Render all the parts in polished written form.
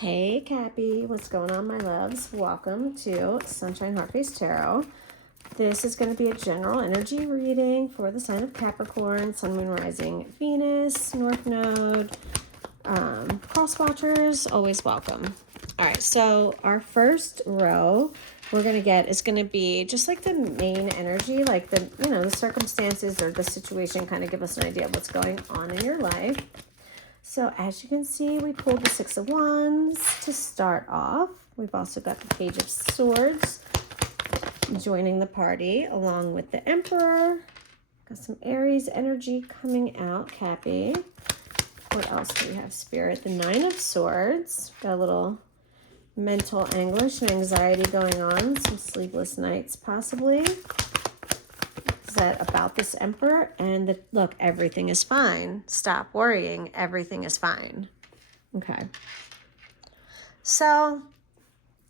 Hey, Cappy. What's going on, my loves? Welcome to Sunshine Heartface Tarot. This is going to be a general energy reading for the sign of Capricorn, Sun, Moon, Rising, Venus, North Node, cross watchers, always welcome. All right, so our first row we're going to get is going to be just like the main energy, like the circumstances or the situation, kind of give us an idea of what's going on in your life. So as you can see, we pulled the Six of Wands to start off. We've also got the Page of Swords joining the party along with the Emperor. Got some Aries energy coming out, Cappy. What else do we have, Spirit? The Nine of Swords. Got a little mental anguish and anxiety going on. Some sleepless nights possibly. Is that about this Emperor? And look, everything is fine. Stop worrying. Everything is fine. Okay. So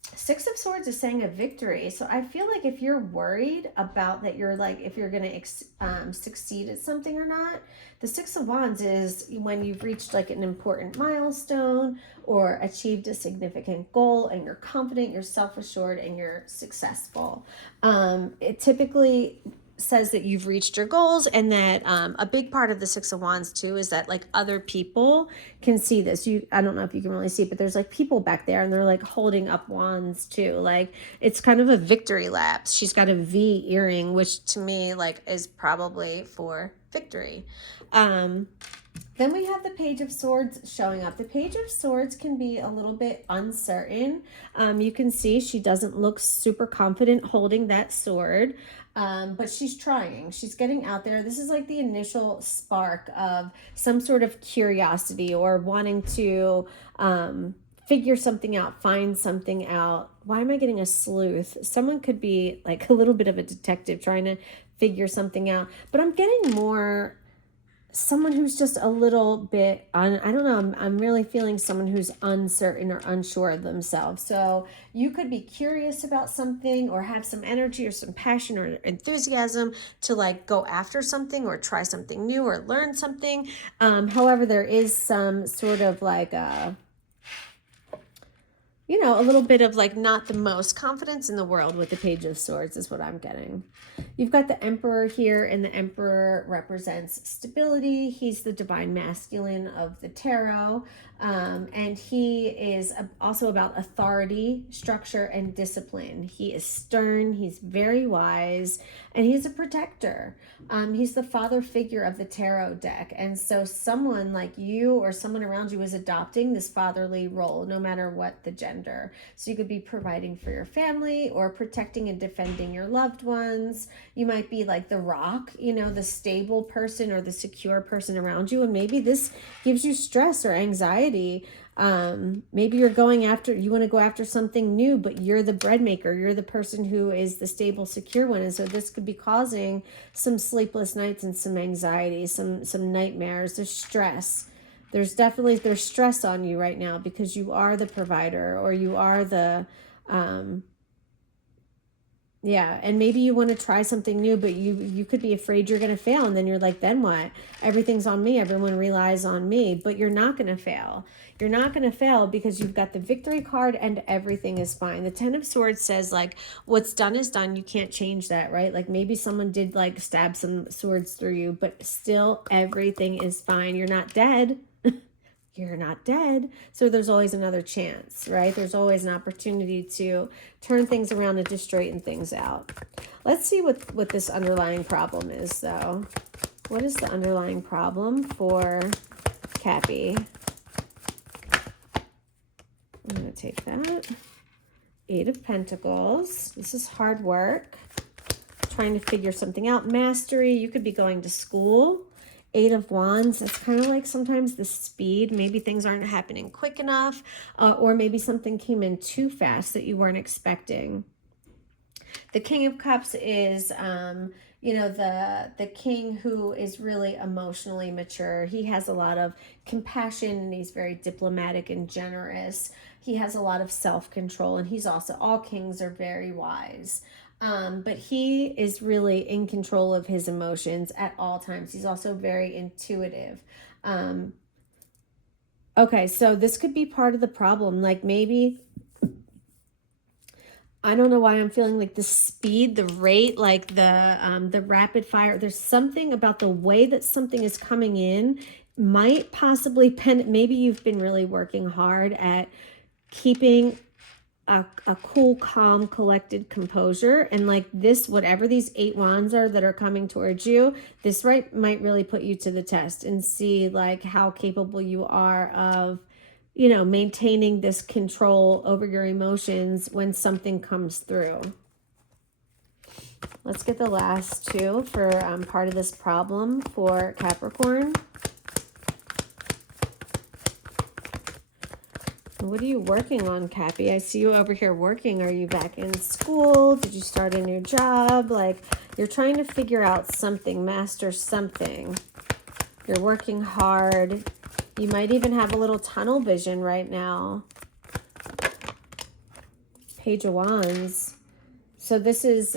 Six of Swords is saying a victory. So I feel like if you're worried about that, you're like, if you're going to succeed at something or not, the Six of Wands is when you've reached like an important milestone or achieved a significant goal and you're confident, you're self-assured, and you're successful. It typically says that you've reached your goals, and that a big part of the Six of Wands too is that like other people can see this. I don't know if you can really see, but there's like people back there and they're like holding up wands too. Like it's kind of a victory lap. She's got a V earring, which to me like is probably for victory. Then we have the Page of Swords showing up. The Page of Swords can be a little bit uncertain. You can see she doesn't look super confident holding that sword, but she's trying. She's getting out there. This is like the initial spark of some sort of curiosity or wanting to figure something out, find something out. Why am I getting a sleuth? Someone could be like a little bit of a detective trying to figure something out, but I'm getting more someone who's just a little bit I don't know, I'm really feeling someone who's uncertain or unsure of themselves. So you could be curious about something or have some energy or some passion or enthusiasm to like go after something or try something new or learn something. However, there is some sort of like a little bit of like not the most confidence in the world with the Page of Swords is what I'm getting. You've got the Emperor here, and the Emperor represents stability. He's the divine masculine of the tarot, and he is also about authority, structure, and discipline. He is stern, he's very wise, and he's a protector. He's the father figure of the tarot deck, and so someone like you or someone around you is adopting this fatherly role, no matter what the gender. So you could be providing for your family or protecting and defending your loved ones. You might be like the rock, the stable person or the secure person around you, and maybe this gives you stress or anxiety. Maybe you want to go after something new, but you're the bread maker. You're the person who is the stable, secure one. And so this could be causing some sleepless nights and some anxiety, some nightmares, there's stress. There's stress on you right now because you are the provider or you are the, and maybe you want to try something new, but you could be afraid you're going to fail. And then you're like, then what? Everything's on me. Everyone relies on me, but you're not going to fail. You're not going to fail because you've got the victory card and everything is fine. The Ten of Swords says like, what's done is done. You can't change that, right? Like maybe someone did like stab some swords through you, but still everything is fine. You're not dead. You're not dead. So there's always another chance, right? There's always an opportunity to turn things around and to straighten things out. Let's see what this underlying problem is, though. What is the underlying problem for Cappy? I'm going to take that. Eight of Pentacles. This is hard work. Trying to figure something out. Mastery. You could be going to school. Eight of Wands, that's kind of like sometimes the speed. Maybe things aren't happening quick enough, or maybe something came in too fast that you weren't expecting. The King of Cups is, the king who is really emotionally mature. He has a lot of compassion and he's very diplomatic and generous. He has a lot of self-control, and all kings are very wise. But he is really in control of his emotions at all times. He's also very intuitive. Okay, so this could be part of the problem. Like maybe, I don't know why I'm feeling like the speed, the rate, like the rapid fire. There's something about the way that something is coming in might possibly pen. Maybe you've been really working hard at keeping a cool, calm, collected composure. And like this, whatever these 8 wands are that are coming towards you, this might really put you to the test and see like how capable you are of, you know, maintaining this control over your emotions when something comes through. Let's get the last two for part of this problem for Capricorn. What are you working on, Cappy? I see you over here working. Are you back in school? Did you start a new job? Like, you're trying to figure out something, master something. You're working hard. You might even have a little tunnel vision right now. Page of Wands. So this is,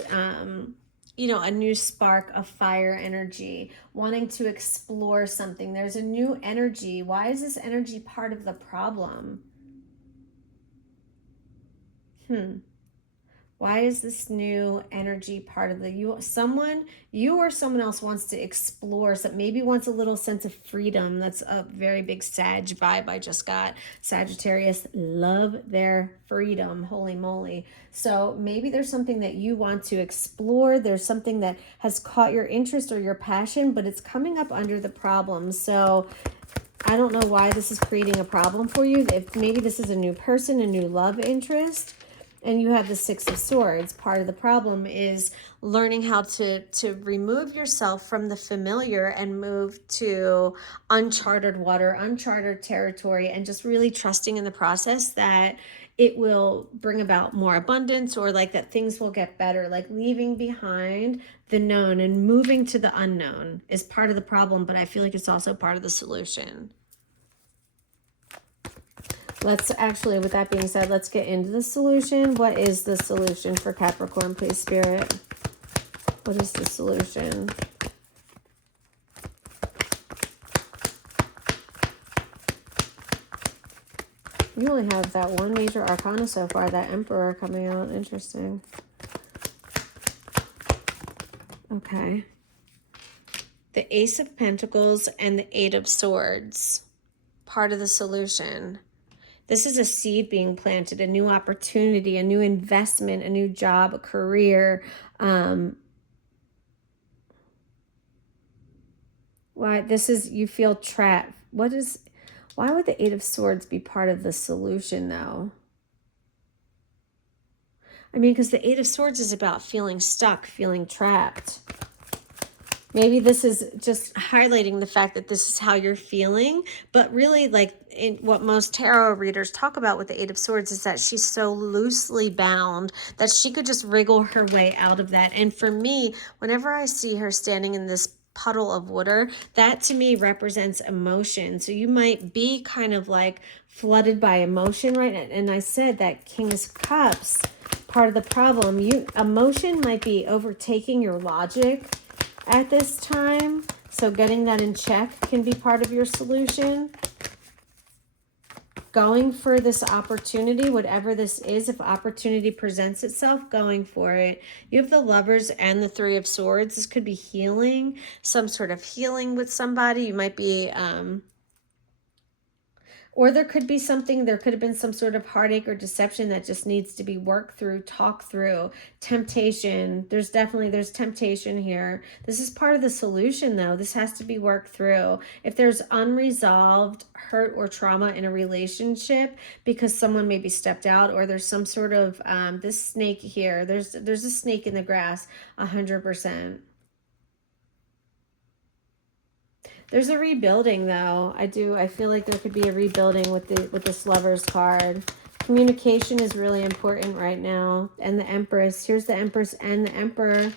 you know, a new spark of fire energy, wanting to explore something. There's a new energy. Why is this energy part of the problem? Why is this new energy part of the you or someone else wants to explore something, maybe wants a little sense of freedom? That's a very big Sag vibe I just got. Sagittarius love their freedom. Holy moly. So maybe there's something that you want to explore. There's something that has caught your interest or your passion, but it's coming up under the problem. So I don't know why this is creating a problem for you. If maybe this is a new person, a new love interest, and you have the Six of Swords. Part of the problem is learning how to remove yourself from the familiar and move to uncharted water, uncharted territory, and just really trusting in the process that it will bring about more abundance, or like that things will get better. Like leaving behind the known and moving to the unknown is part of the problem, but I feel like it's also part of the solution. Let's actually, with that being said, let's get into the solution. What is the solution for Capricorn, please, Spirit? What is the solution? You only have that one major arcana so far, that Emperor coming out. Interesting. Okay. The Ace of Pentacles and the Eight of Swords. Part of the solution. This is a seed being planted, a new opportunity, a new investment, a new job, a career. Why this is, you feel trapped. Why would the Eight of Swords be part of the solution though? I mean, because the Eight of Swords is about feeling stuck, feeling trapped. Maybe this is just highlighting the fact that this is how you're feeling, but really, like in what most tarot readers talk about with the Eight of Swords is that she's so loosely bound that she could just wriggle her way out of that. And for me, whenever I see her standing in this puddle of water, that to me represents emotion. So you might be kind of like flooded by emotion right now. And I said that King of Cups, part of the problem, emotion might be overtaking your logic at this time. So getting that in check can be part of your solution. Going for this opportunity, whatever this is, if opportunity presents itself, going for it. You have the Lovers and the Three of Swords. This could be healing, some sort of healing with somebody. You might be or there could have been some sort of heartache or deception that just needs to be worked through, talked through. Temptation. There's temptation here. This is part of the solution though. This has to be worked through. If there's unresolved hurt or trauma in a relationship because someone maybe stepped out, or there's some sort of, this snake here, there's a snake in the grass, 100%. There's a rebuilding though. I feel like there could be a rebuilding with this Lovers card. Communication is really important right now. And the Empress. Here's the Empress and the Emperor.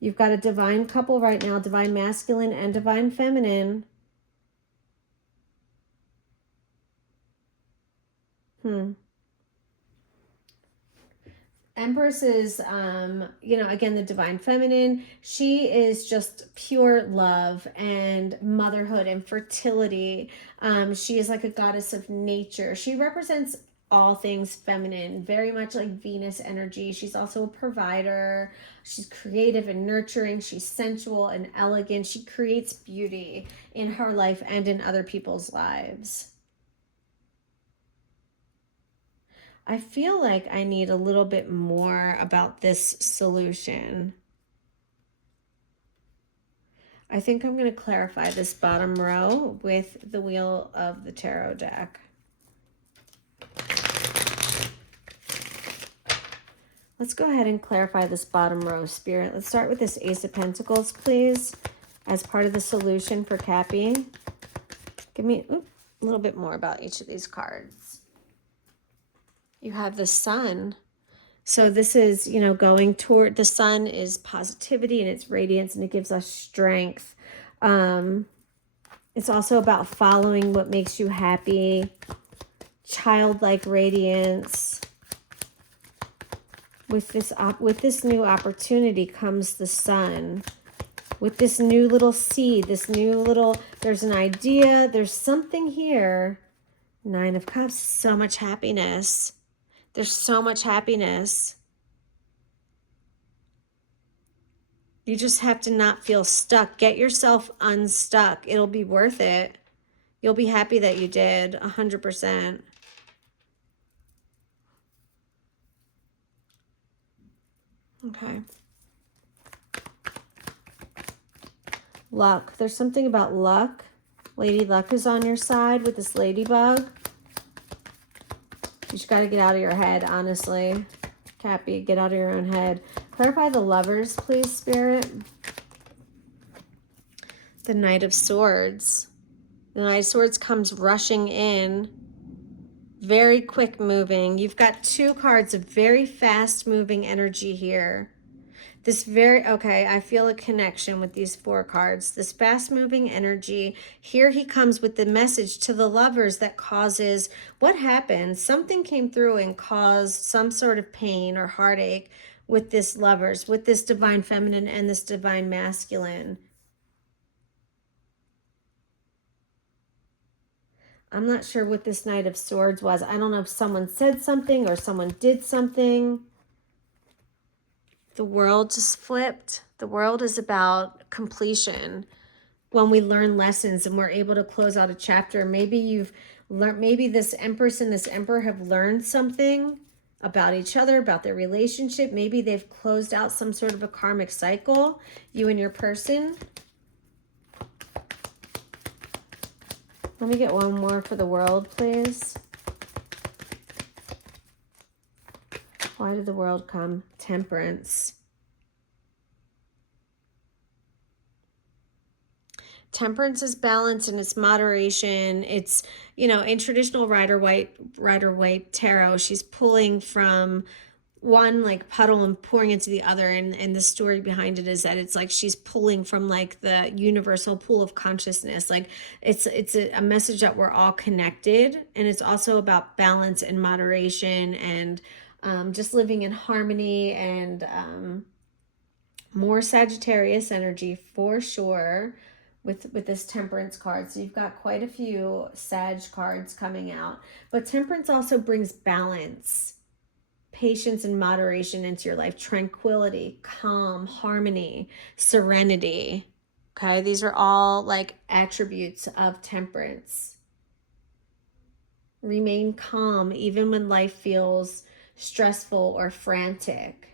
You've got a divine couple right now, divine masculine and divine feminine. Empress is, again, the divine feminine. She is just pure love and motherhood and fertility. She is like a goddess of nature. She represents all things feminine, very much like Venus energy. She's also a provider. She's creative and nurturing. She's sensual and elegant. She creates beauty in her life and in other people's lives. I feel like I need a little bit more about this solution. I think I'm going to clarify this bottom row with the Wheel of the Tarot deck. Let's go ahead and clarify this bottom row, Spirit. Let's start with this Ace of Pentacles, please, as part of the solution for Cappy. Give me a little bit more about each of these cards. You have the Sun. So this is, going toward, the sun is positivity and it's radiance and it gives us strength. It's also about following what makes you happy, childlike radiance. With this new opportunity comes the sun. With this new little seed, there's an idea, there's something here. Nine of Cups, so much happiness. There's so much happiness. You just have to not feel stuck. Get yourself unstuck. It'll be worth it. You'll be happy that you did, 100%. Okay. Luck. There's something about luck. Lady Luck is on your side with this ladybug. You just got to get out of your head, honestly. Cappy, get out of your own head. Clarify the Lovers, please, Spirit. The Knight of Swords. The Knight of Swords comes rushing in. Very quick moving. You've got two cards of very fast moving energy here. Okay, I feel a connection with these four cards. This fast moving energy. Here he comes with the message to the Lovers that causes, what happened? Something came through and caused some sort of pain or heartache with this Lovers, with this divine feminine and this divine masculine. I'm not sure what this Knight of Swords was. I don't know if someone said something or someone did something. The World just flipped. The World is about completion. When we learn lessons and we're able to close out a chapter, maybe you've learned, maybe this Empress and this Emperor have learned something about each other, about their relationship. Maybe they've closed out some sort of a karmic cycle, you and your person. Let me get one more for the World, please. Why did the World come? Temperance. Temperance is balance and it's moderation. It's, in traditional Rider-Waite tarot, she's pulling from one like puddle and pouring into the other. And the story behind it is that it's like she's pulling from like the universal pool of consciousness. Like it's a message that we're all connected. And it's also about balance and moderation and just living in harmony and more Sagittarius energy for sure with this Temperance card. So you've got quite a few Sag cards coming out. But Temperance also brings balance, patience and moderation into your life, tranquility, calm, harmony, serenity. Okay, these are all like attributes of Temperance. Remain calm even when life feels stressful or frantic.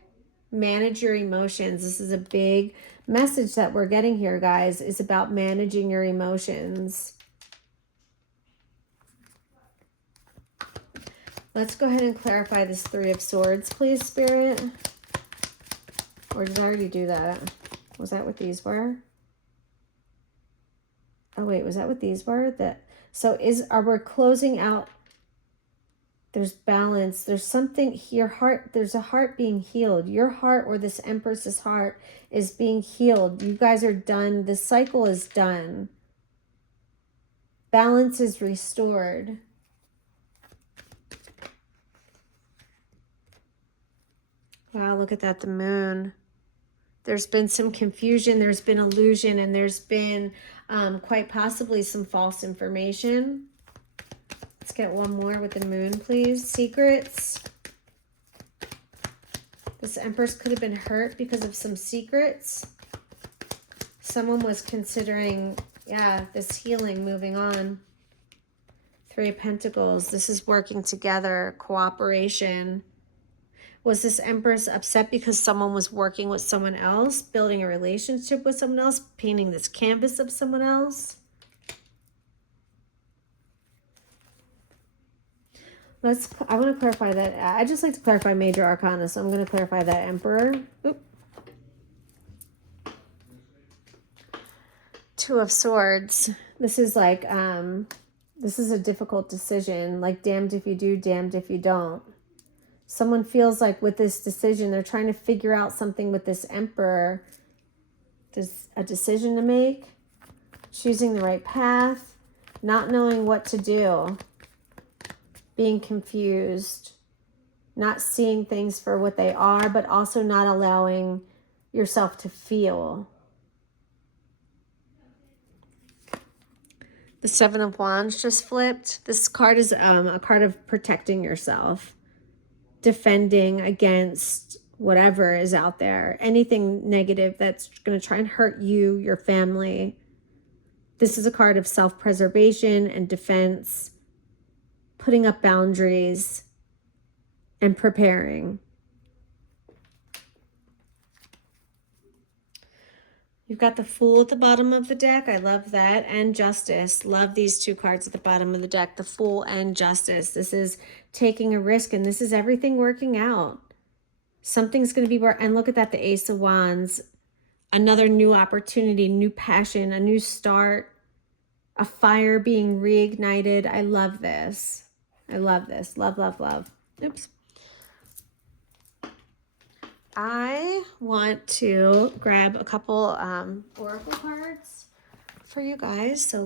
Manage your emotions. This is a big message that we're getting here, guys, is about managing your emotions. Let's go ahead and clarify this Three of Swords, please, Spirit. Or did I already do that? Was that what these were? Oh, wait, was that what these were? Are we closing out? There's balance. There's something here. There's a heart being healed. Your heart or this Empress's heart is being healed. You guys are done. The cycle is done. Balance is restored. Wow, look at that, the moon. There's been some confusion, there's been illusion, and there's been quite possibly some false information. Let's get one more with the moon, please. Secrets. This Empress could have been hurt because of some secrets. Someone was considering, yeah, this healing, moving on. Three of Pentacles. This is working together, cooperation. Was this Empress upset because someone was working with someone else, building a relationship with someone else, painting this canvas of someone else? I want to clarify that. I just like to clarify major arcana, so I'm going to clarify that Emperor. Oop. Two of Swords. This is like, this is a difficult decision. Like, damned if you do, damned if you don't. Someone feels like with this decision, they're trying to figure out something with this Emperor. There's a decision to make, choosing the right path, not knowing what to do, being confused, not seeing things for what they are, but also not allowing yourself to feel. The Seven of Wands just flipped. This card is a card of protecting yourself, defending against whatever is out there, anything negative that's going to try and hurt you, your family. This is a card of self-preservation and defense, putting up boundaries and preparing. You've got the Fool at the bottom of the deck. I love that. And Justice. Love these two cards at the bottom of the deck. The Fool and Justice. This is taking a risk, and this is everything working out. Something's going to be and look at that, the Ace of Wands. Another new opportunity, new passion, a new start, a fire being reignited. I love this. I love this. Love, love, love. Oops. I want to grab a couple oracle cards for you guys. So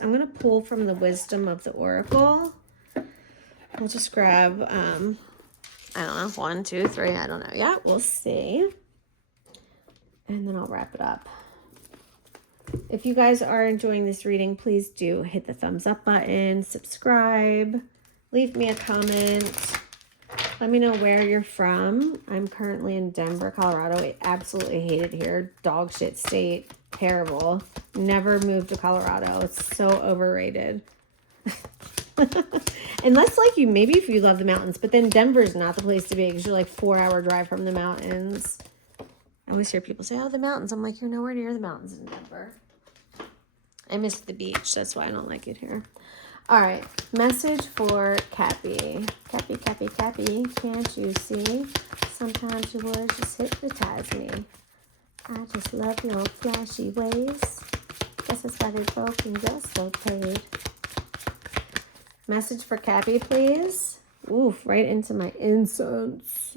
I'm going to pull from the wisdom of the oracle. We'll just grab, I don't know, 1, 2, 3, I don't know. Yeah, we'll see. And then I'll wrap it up. If you guys are enjoying this reading, please do hit the thumbs up button, subscribe, leave me a comment. Let me know where you're from. I'm currently in Denver, Colorado. I absolutely hate it here. Dog shit state. Terrible. Never moved to Colorado. It's so overrated. Unless, like, maybe if you love the mountains. But then Denver's not the place to be because you're like 4-hour drive from the mountains. I always hear people say, oh, the mountains. I'm like, you're nowhere near the mountains in Denver. I miss the beach. That's why I don't like it here. All right, message for Cappy. Cappy, Cappy, Cappy, can't you see? Sometimes your words just hypnotize me. I just love your flashy ways. Guess I started broken, just so paid. Message for Cappy, please. Oof, right into my incense.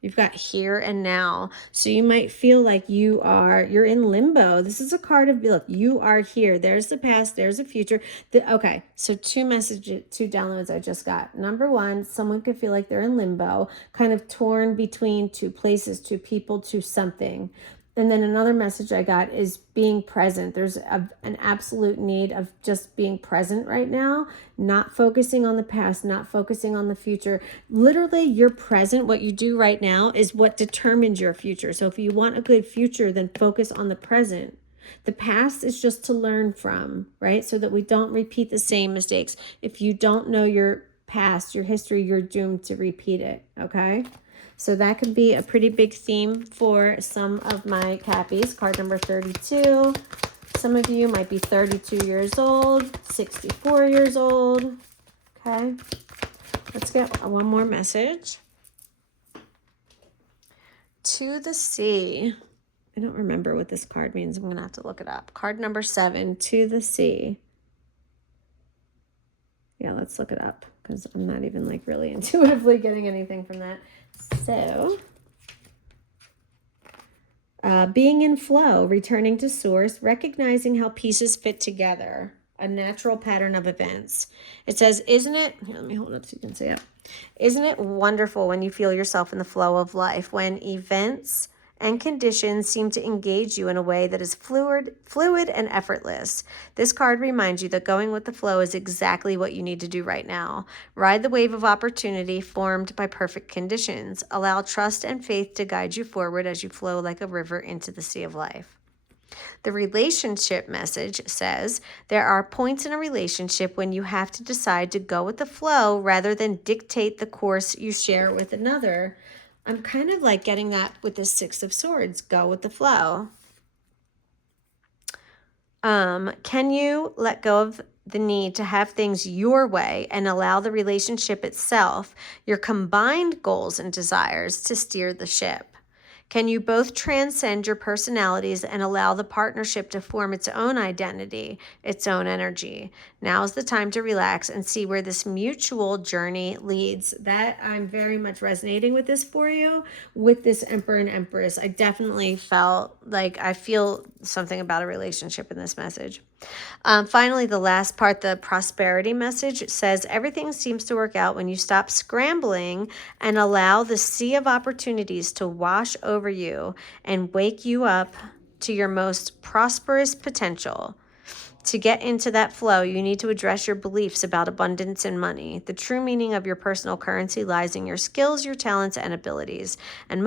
You've got here and now. So you might feel like you're in limbo. This is a card of, look, you are here. There's the past, there's the future. Okay, so two downloads I just got. Number one, someone could feel like they're in limbo, kind of torn between two places, two people, to something. And then another message I got is being present. There's an absolute need of just being present right now, not focusing on the past, not focusing on the future. Literally, your present, what you do right now, is what determines your future. So if you want a good future, then focus on the present. The past is just to learn from, right? So that we don't repeat the same mistakes. If you don't know your past, your history, you're doomed to repeat it, okay? So that could be a pretty big theme for some of my Cappies. Card number 32. Some of you might be 32 years old, 64 years old. Okay. Let's get one more message. To the sea. I don't remember what this card means. I'm going to have to look it up. Card number 7, to the sea. Yeah, let's look it up because I'm not even like really intuitively getting anything from that. So, being in flow, returning to source, recognizing how pieces fit together. a natural pattern of events. It says, isn't it, here, let me hold it up so you can see it. Isn't it wonderful when you feel yourself in the flow of life, when events and conditions seem to engage you in a way that is fluid and effortless? This card reminds you that going with the flow is exactly what you need to do right now. Ride the wave of opportunity formed by perfect conditions. Allow trust and faith to guide you forward as you flow like a river into the sea of life. The relationship message says there are points in a relationship when you have to decide to go with the flow rather than dictate the course you share with another. I'm kind of like getting that with the Six of Swords, go with the flow. Can you let go of the need to have things your way and allow the relationship itself, your combined goals and desires, to steer the ship? Can you both transcend your personalities and allow the partnership to form its own identity, its own energy? Now's the time to relax and see where this mutual journey leads. That, I'm very much resonating with this for you, with this Emperor and Empress. I definitely felt like I feel something about a relationship in this message. Finally, the last part, the prosperity message, says everything seems to work out when you stop scrambling and allow the sea of opportunities to wash over you and wake you up to your most prosperous potential. To get into that flow, you need to address your beliefs about abundance and money. The true meaning of your personal currency lies in your skills, your talents, and abilities. And